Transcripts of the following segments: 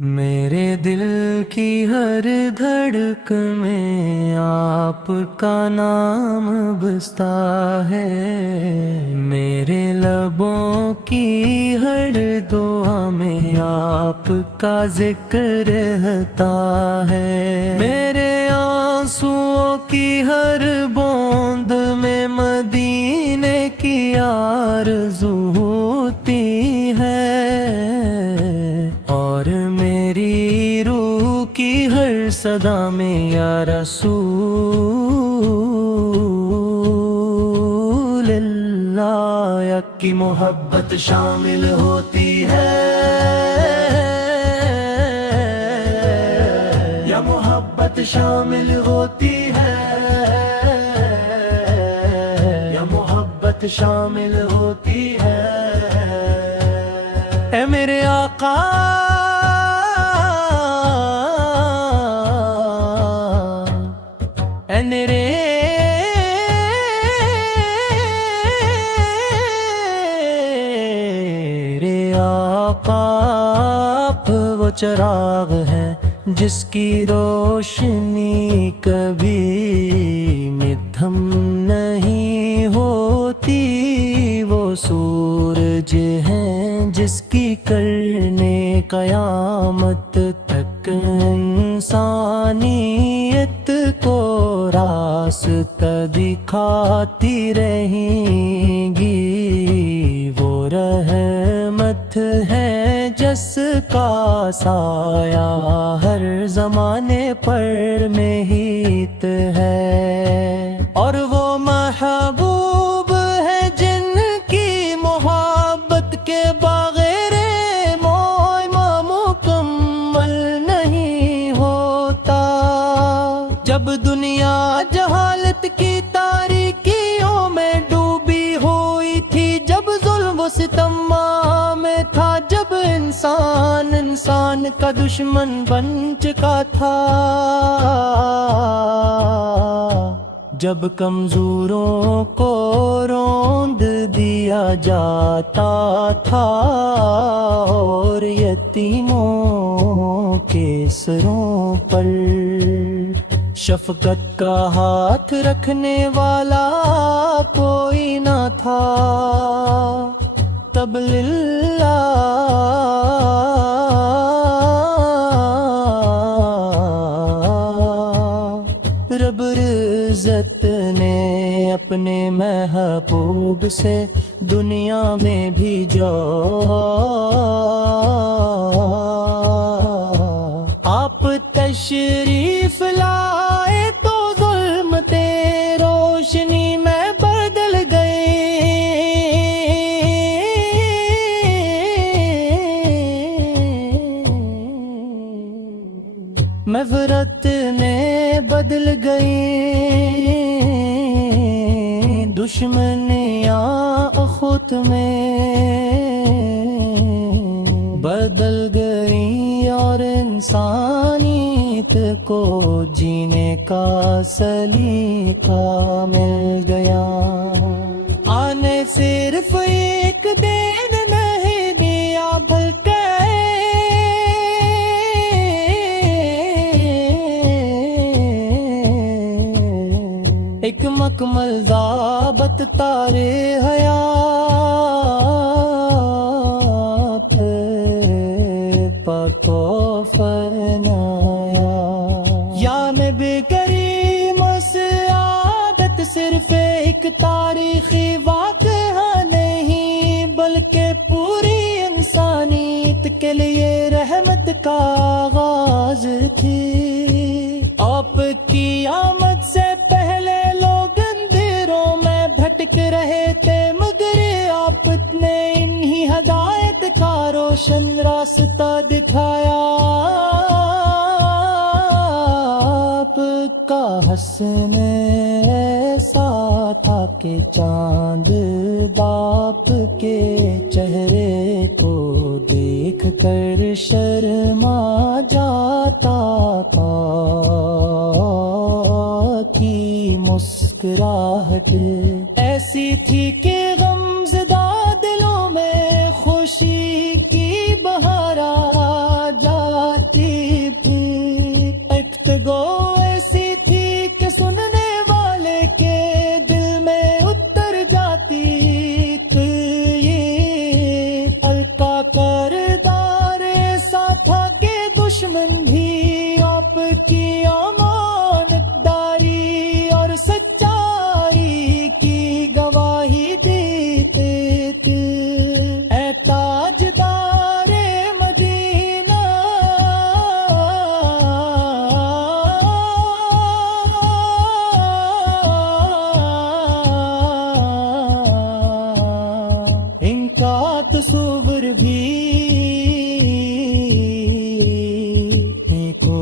میرے دل کی ہر دھڑک میں آپ کا نام بستا ہے، میرے لبوں کی ہر دعا میں آپ کا ذکر رہتا ہے، میرے آنسوؤں کی ہر بوند میں مدینے کی آرزو ہوتی ہے، اور میری روح کی ہر صدا میں یا رسول اللہ کی محبت شامل ہوتی ہے، یا محبت شامل ہوتی ہے، یا محبت شامل ہوتی ہے، اے میرے آقا اے میرے آقا، آپ وہ چراغ ہیں جس کی روشنی کبھی مدھم نہیں ہوتی، وہ سورج ہیں جس کی کرنے قیامت تک انسانیت کو راستہ دکھاتی رہیں گی، وہ رحمت ہے جس کا سایہ ہر زمانے پر محیط ہے، اور وہ محبوب ہے جن کی محبت کے بغیر موئمہ مکمل نہیں ہوتا، جب دنیا جہالت کی تاریکیوں میں ڈوبی ہوئی تھی، جب ظلم و ستم میں تھا، جب انسان کا دشمن بن چکا تھا، جب کمزوروں کو روند دیا جاتا تھا، اور یتیموں کے سروں پر شفقت کا ہاتھ رکھنے والا کوئی نہ تھا، تب للہ رب العزت نے اپنے محبوب سے دنیا میں بھیجا، آپ تشریف لائے تو ظلمت روشنی میں بدل گئے، مغفرت میں بدل گئی، دشمنیاں خود میں بدل گئی، اور انسانیت کو جینے کا سلیقہ مل گیا، آنے صرف ایک دن نہیں دیا بلکہ ایک مکمل ضابط تارے حیات پاک و فرمایا، یا نبی کریم سعادت صرف ایک تاریخی واقعہ نہیں بلکہ پوری انسانیت کے لیے رحمت کا آغاز تھی، آپ کی آمد سے پہلے لوگ اندھیروں میں بھٹک رہے تھے، مگر آپ نے انہی ہدایت کا روشن راستہ دکھایا، آپ کا حسن ایسا تھا کہ چاند باپ کے چہرے کو دیکھ کر شرما جاتا تھا، کی مسکراہٹ ایسی تھی کہ غمزدہ دلوں میں خوشی کی بہار آ جاتی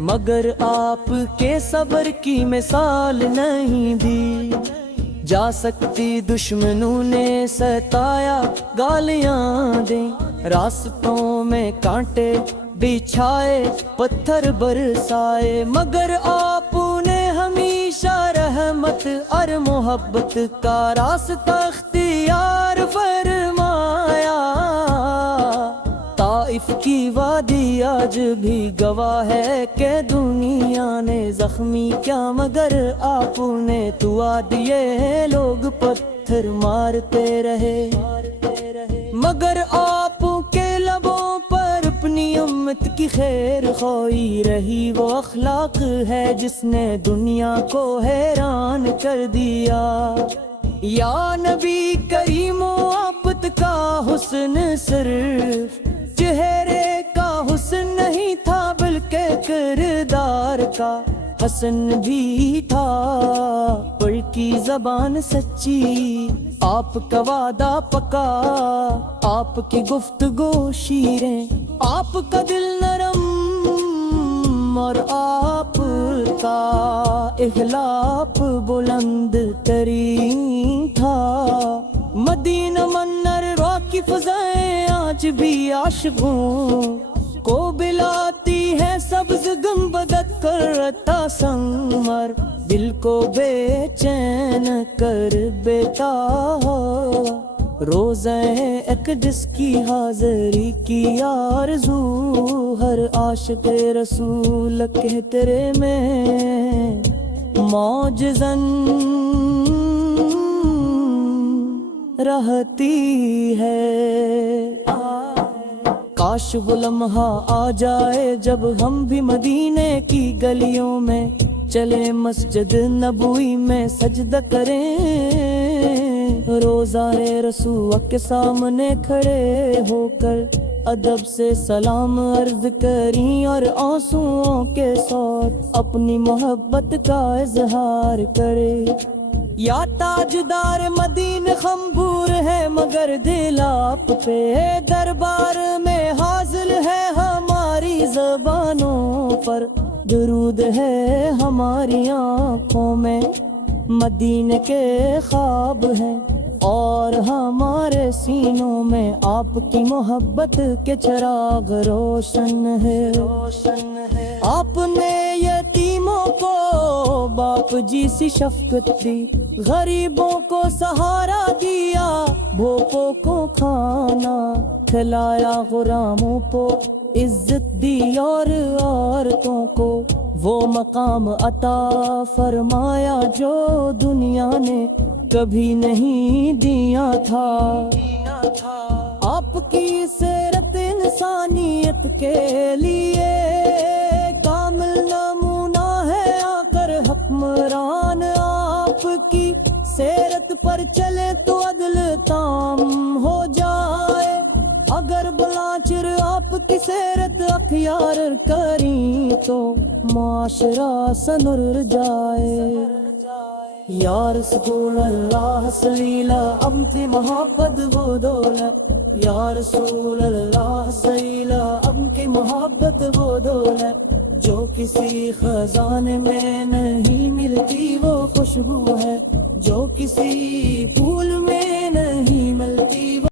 مگر آپ کے صبر کی مثال نہیں دی جا سکتی، دشمنوں نے ستایا گالیاں دیں، راستوں میں کانٹے بچھائے پتھر برسائے، مگر آپ نے ہمیشہ رحمت اور محبت کا راستہ اختیار فرمایا۔ طائف کی وادی آج بھی گواہ ہے کہ دنیا نے زخمی کیا، مگر آپ نے دعا دیے، لوگ پتھر مارتے رہے، مگر آپ کے لبوں پر اپنی امت کی خیر خواہی رہی۔ وہ اخلاق ہے جس نے دنیا کو حیران کر دیا۔ یا نبی کریم آپ کا حسن صرف چہرے کا حسن نہیں تھا، بلکہ کردار کا حسن بھی تھا۔ پر کی زبان سچی، آپ کا وعدہ پکا، آپ کی گفتگو شیریں، آپ کا دل نرم اور آپ کا اخلاق بلند ترین تھا۔ مدینہ منر کی فضائیں آج بھی عاشقوں کو بلاتی ہے، سبز گنبد کرتا سنگمر دل کو بے چین کر بیتا۔ روزہ اقدس کی حاضری کی آرزو، ہر عاشق رسول کے تیرے میں معجزاً رہتی ہے۔ کاش وہ لمحہ آ جائے جب ہم بھی مدینے کی گلیوں میں چلے، مسجد نبوی میں سجدہ کریں، روضہ رسول کے سامنے کھڑے ہو کر ادب سے سلام عرض کریں، اور آنسوؤں کے ساتھ اپنی محبت کا اظہار کرے۔ یا تاجدار مدینہ خمبور ہے مگر دل آپ پہ دربار میں حاضر ہے، ہماری زبانوں پر درود ہے، ہماری آنکھوں میں مدینے کے خواب ہیں، اور ہمارے سینوں میں آپ کی محبت کے چراغ روشن ہے۔ آپ نے یتیموں کو باپ جی سی شفقت دی، غریبوں کو سہارا دیا، بھوکوں کو کھانا کھلایا، غلاموں کو عزت دی، اور عورتوں کو وہ مقام عطا فرمایا جو دنیا نے کبھی نہیں دیا تھا۔ آپ کی سیرت انسانیت کے لیے کامل نمونہ ہے، آ کر حکمران آپ کی سیرت پر چلے تو عدل تام ہو جائے، اگر بلاچر آپ کی سیرت اختیار کریں تو معاشرہ سنر جائے۔ یا رسول اللہ سلیلہ امتی محبت وہ دولت، یا رسول اللہ سلیلہ ام کی محبت وہ دولت، جو کسی خزانے میں نہیں ملتی، وہ خوشبو ہے جو کسی پھول میں نہیں ملتی۔